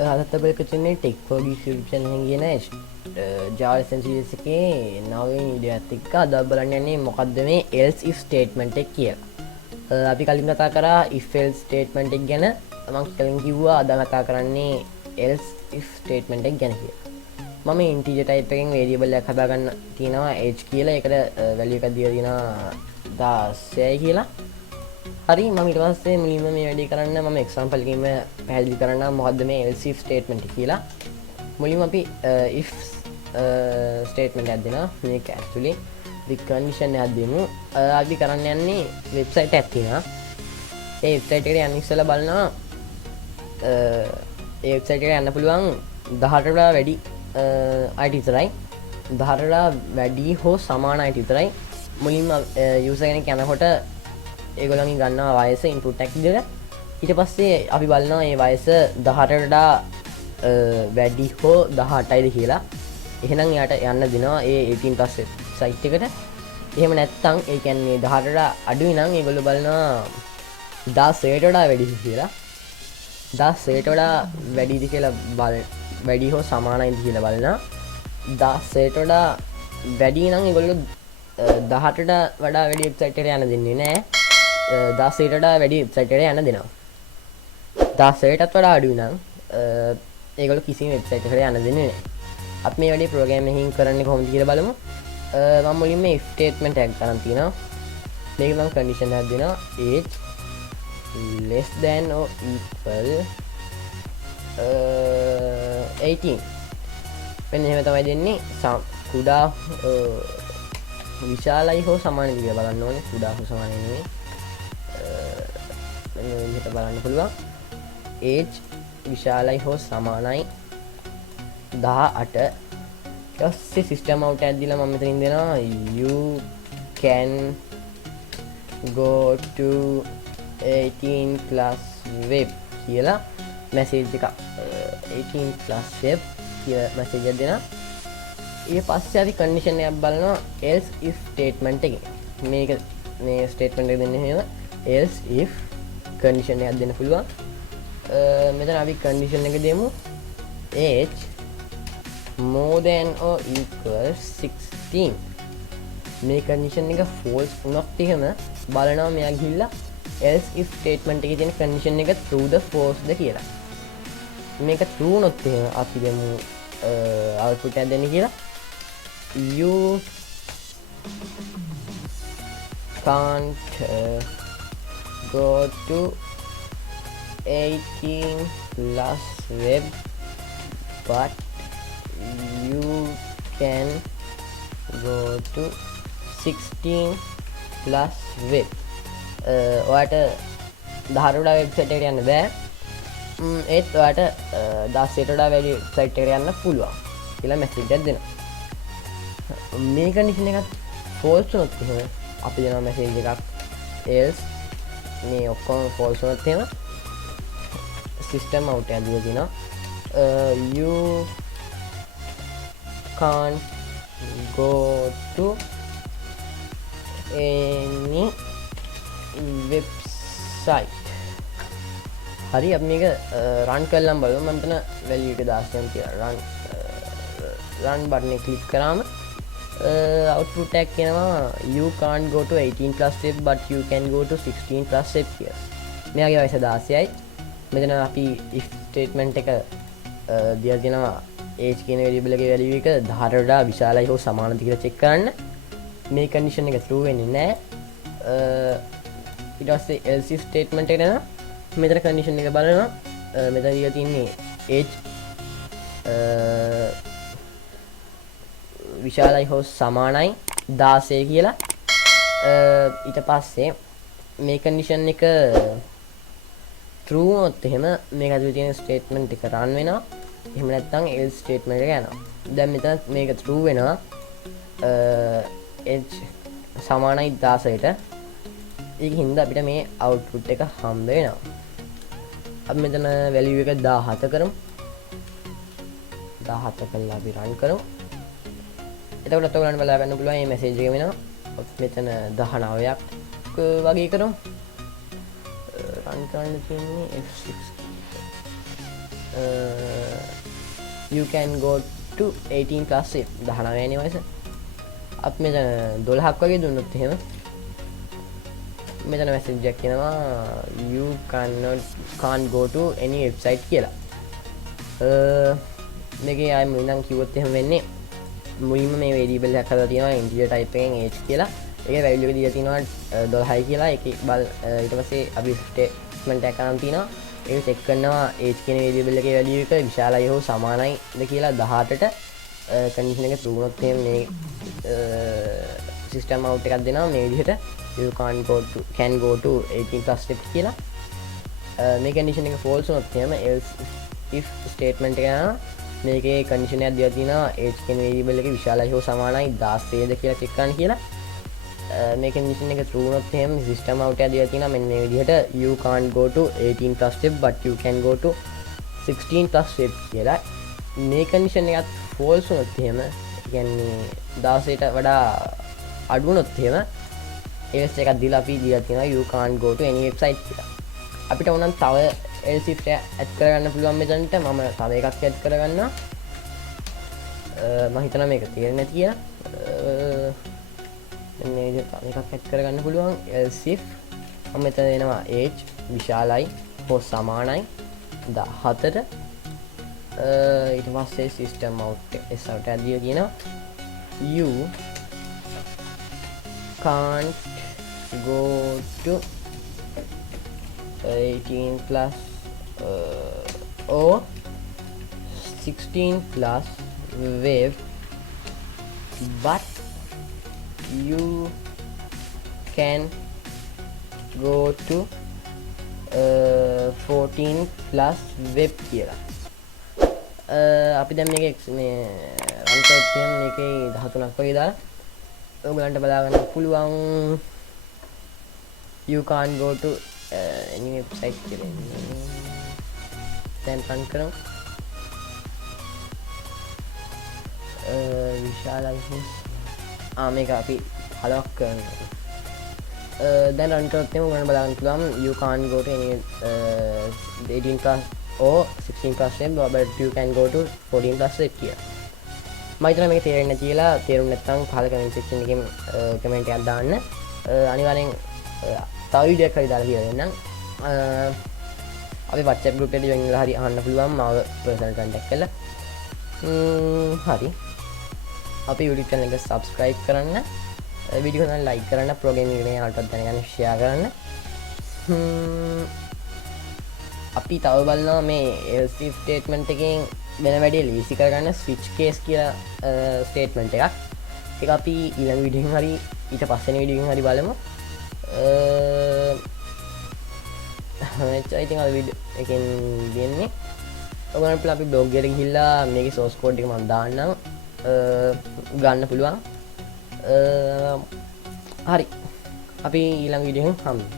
අදත් අපිට තියෙන්නේ ටෙක් ෆෝ ඩිස්ක්‍රිප්ෂන් එකෙන් කියන Java Essentials එකේ නවවෙනි වීඩියෝ එකත් එක්ක අද බලන්න යන්නේ මොකද්ද මේ else if statement එක කියලා. අපි කලින් කතා කරා if else statement එක ගැන. මම කලින් කිව්වා අද කතා කරන්නේ else if statement එක ගැන කියලා. මම integer type එකෙන් variable එකක් හදාගන්න තියෙනවා age කියලා. ඒකට value එකක් දීලා තියෙනවා 16යි කියලා. හරි මම ඊට පස්සේ මුලින්ම මේ වැඩේ කරන්න මම එක්සැම්පල් එකකින් පැහැදිලි කරන්නම් මොකද්ද මේ else if statement එක කියලා. මුලින්ම අපි if statement එකක් දෙනවා. මේක ඇක්චුලි the condition එකක් දෙමු. අපි කරන්න යන්නේ වෙබ්සයිට් එකක් තියෙනවා. ඒ වෙබ්සයිට් එකට යන්න ඉස්සෙල්ලා බලනවා ඒ වෙබ්සයිට් එකට යන්න පුළුවන් 18ට වඩා වැඩි අයට විතරයි. 18ට වඩා වැඩි හෝ සමාන අයට විතරයි. මුලින්ම user කෙනෙක් යනකොට ඒගොල්ලන්ගෙන් ගන්නවා වයස ඉන්පුට් එකක් විදිහට. ඊට පස්සේ අපි බලනවා මේ වයස 18ට වඩා වැඩි හෝ 18යිද කියලා. එහෙනම් යාට යන්න දෙනවා ඒ 18+ සයිට් එකට. එහෙම නැත්නම් ඒ කියන්නේ 18ට වඩා අඩුයි නම් ඒගොල්ලෝ බලනවා 16ට වඩා වැඩිද කියලා. 16ට වඩා වැඩිද කියලා වැඩි හෝ සමානයිද කියලා බලනවා. 16ට වඩා වැඩි නම් ඒගොල්ලෝ 18ට වඩා වැඩි වෙබ්සයිට් එකට යන්න දෙන්නේ නැහැ. 16ට වඩා වැඩි වෙබ්සයිට් එකට යන්න දෙනවා. 16ටත් වඩා අඩුයි නම් ඒගොල්ලෝ කිසිම වෙබ්සයිට් එකකට යන්න දෙන්නේ නැහැ. අපි මේ වැඩේ ප්‍රෝග්‍රෑම් එකකින් කරන්නේ කොහොමද කියලා බලමු. මම මුලින්ම if statement එකක් ගන්න තියෙනවා. මේක මම condition එකක් දෙනවා age less than or equal 18. මෙන්න එහෙම තමයි දෙන්නේ. කුඩා විශාලයි හෝ සමානයි කියලා බලන්න ඕනේ. කුඩා හෝ සමානයි නෙවෙයි. මෙන්න විදිහට බලන්න පුළුවන්. age විශාලයි හෝ සමානයි 18. ඊට සිස්ටම් අවුට් එකක් දීලා මම මෙතනින් දෙනවා you can go to 18+ web කියලා මැසේජ් එකක් 18+ web කියලා මැසේජ් එකක් දෙනවා. ඊට පස්සේ අපි කන්ඩිෂන් එකක් බලනවා else if statement එකේ. මේක මේ ස්ටේට්මන්ට් එක දෙන්නේ එහෙම else if කන්ඩිෂන් එකක් දෙන්න පුළුවන්. මෙතන අපි කන්ඩිෂන් එක දෙමු age more than or equal 16. මේ කන්ඩිෂන් එක false වුණොත් එහෙම බලනවා මෙයා ගිහිල්ලා else if statement එකේ තියෙන කන්ඩිෂන් එක true ද false ද කියලා. මේක true වුණොත් එහෙම අපි දෙමු output එක දෙන්න කියලා you can't go to 18+ web but you can go to 16+ web. ඔයාට 18ට වඩා වෙබ්සයිට් එකට යන්න බෑ. ඒත් ඔයාට 16ට වඩා වැඩි වෙබ්සයිට් එකට යන්න පුළුවන් කියලා මැසේජ් එකක් දෙනවා. මේ කන්ඩිෂන් එකත් false වුණොත් එහෙම අපි දෙනවා මැසේජ් එකක් else මේ ඔක්කොම false වුණොත් එහෙම system out එකක් දීලා තිනවා you can't go to any website. හරි අපි මේක run කරලා බලමු. මම මෙතන value එක 16ක් තියලා run button එක click කරාම output එකක් එනවා you can't go to 18+ web but you can go to 16+ web කියලා. මෙයාගේ වයස 16යි. මෙතන අපි if statement එක දීලා තියෙනවා age කියන variable එකේ value එක 18ට වඩා විශාලයි හෝ සමානද කියලා check කරන්න. මේ condition එක true වෙන්නේ නැහැ. ඊට පස්සේ else if statement එකට යනවා. මෙතන condition එක බලනවා. මෙතන දීලා තියෙන්නේ age විශාලයි හෝ සමානයි 16 කියලා. ඊට පස්සේ මේ condition එක true වුණොත් එහෙම මේක ඇතුලේ තියෙන statement එක run වෙනවා. එහෙම නැත්නම් else statement එක යනවා. දැන් මෙතන මේක true වෙනවා. age සමානයි 16ට. ඒකින්ද අපිට මේ output එක හම්බ වෙනවා. අපි මෙතන value එක 17 කරමු. 17 කළා අපි run කරමු. එතකොට ඔයගොල්ලන්ට බලා ගන්න පුළුවන් මේ මැසේජ් එක වෙනවා. මෙතන 19ක් වගේ කරමු. run කරන්න තියෙන්නේ F6 you can go to 18 plus if 19 වෙනි වයස අප මෙතන 12ක් වගේ දුන්නොත් එහෙම මෙතන මැසේජ් එකක් එනවා you can't go to any website කියලා මේකේ ආයෙ මුලින්ම කිව්වොත් එහෙම වෙන්නේ මුලින්ම මේ variable එකක් හදලා තියෙනවා integer type එකෙන් age කියලා ඒකේ value එක දීලා තියෙනවා 12යි කියලා ඒකේ ඊට පස්සේ අපි statement එකක් අරන් තිනවා ඒක චෙක් කරනවා age කියන variable එකේ value එක විශාලයි හෝ සමානයිද කියලා 18ට condition එක true වුණොත් එහෙම මේ system out එකක් දෙනවා මේ විදිහට you can go to 18 plus step කියලා මේ condition එක false වුණොත් එහෙම else if statement එක යනවා මේකේ condition එකක් දීලා තියෙනවා age කියන variable එක විශාලයි හෝ සමානයි 16ද කියලා check කරන්න කියලා මේ condition එක true වුණොත් එහෙම system out එක දීලා තියෙනවා මෙන්න මේ විදිහට you can't go to 18 plus step but you can go to 16 plus step කියලා මේ condition එකත් false වුණොත් එහෙම කියන්නේ 16ට වඩා අඩු වුණොත් එහෙම else එකක් දීලා අපි දීලා තියෙනවා you can't go to any website කියලා අපිට උනන් තව else if add කරගන්න පුළුවන් මෙතනට මම තව එකක් add කරගන්නවා මම හිතනවා මේක තේරෙන්නේ නැති කියලා මේ විදිහට තව එකක් add කරගන්න පුළුවන් else if මම මෙතන එනවා age විශාලයි හෝ සමානයි 17ට ඊට පස්සේ system out s out ඇදලා කියනවා you can't go to 18 plus or 16 plus wave but you can go to 14 plus web කියලා අපි දැන් මේක මේ රන් කරලා තියෙන මේකේ 13ක් වගේ දාලා ඔයගලන්ට බලා ගන්න පුළුවන් you can't go to any website කියලා දැන් රන් කරමු විශාලයි මේක අපි හලක් කරනවා දැන් රන් කරොත් එමු ඔයගලන්ට බලා ගන්න පුළුවන් you can't go to any 18 plus or 16 plus web but you can go to 14 plus web කියලා මම හිතනවා මේක තේරෙන්නේ නැති කියලා තේරුම් නැත්නම් පහල කමෙන්ට් සෙක්ෂන් එකෙන් කමෙන්ට් එකක් දාන්න අනිවාර්යෙන් තව වීඩියෝ එකක් හරි දාලා කියලා දෙන්නම් අපි WhatsApp group එකට join වෙලා හරි අහන්න පුළුවන් මාව personal contact කරලා හරි අපි YouTube channel එක subscribe කරන්න වීඩියෝ එක like කරන්න programming එක යාළුවන්ටත් දැනගන්න share කරන්න අපි තව බලනවා මේ else if statement එකෙන් වෙන වැඩි ලීසි කරගන්න switch case කියලා statement එකක් ඒක අපි ඊළඟ වීඩියෝ එකෙන් හරි ඊට පස්සේ වීඩියෝ එකෙන් හරි බලමු I think අද වීඩියෝ එකෙන් දෙන්නේ ඔයගොල්ලන්ට අපි blog එකට ගිහිල්ලා මේකේ source code එක මම දාන්නම් ගන්න පුළුවන් හරි අපි ඊළඟ වීඩියෝ එකෙන් හම්බෙමු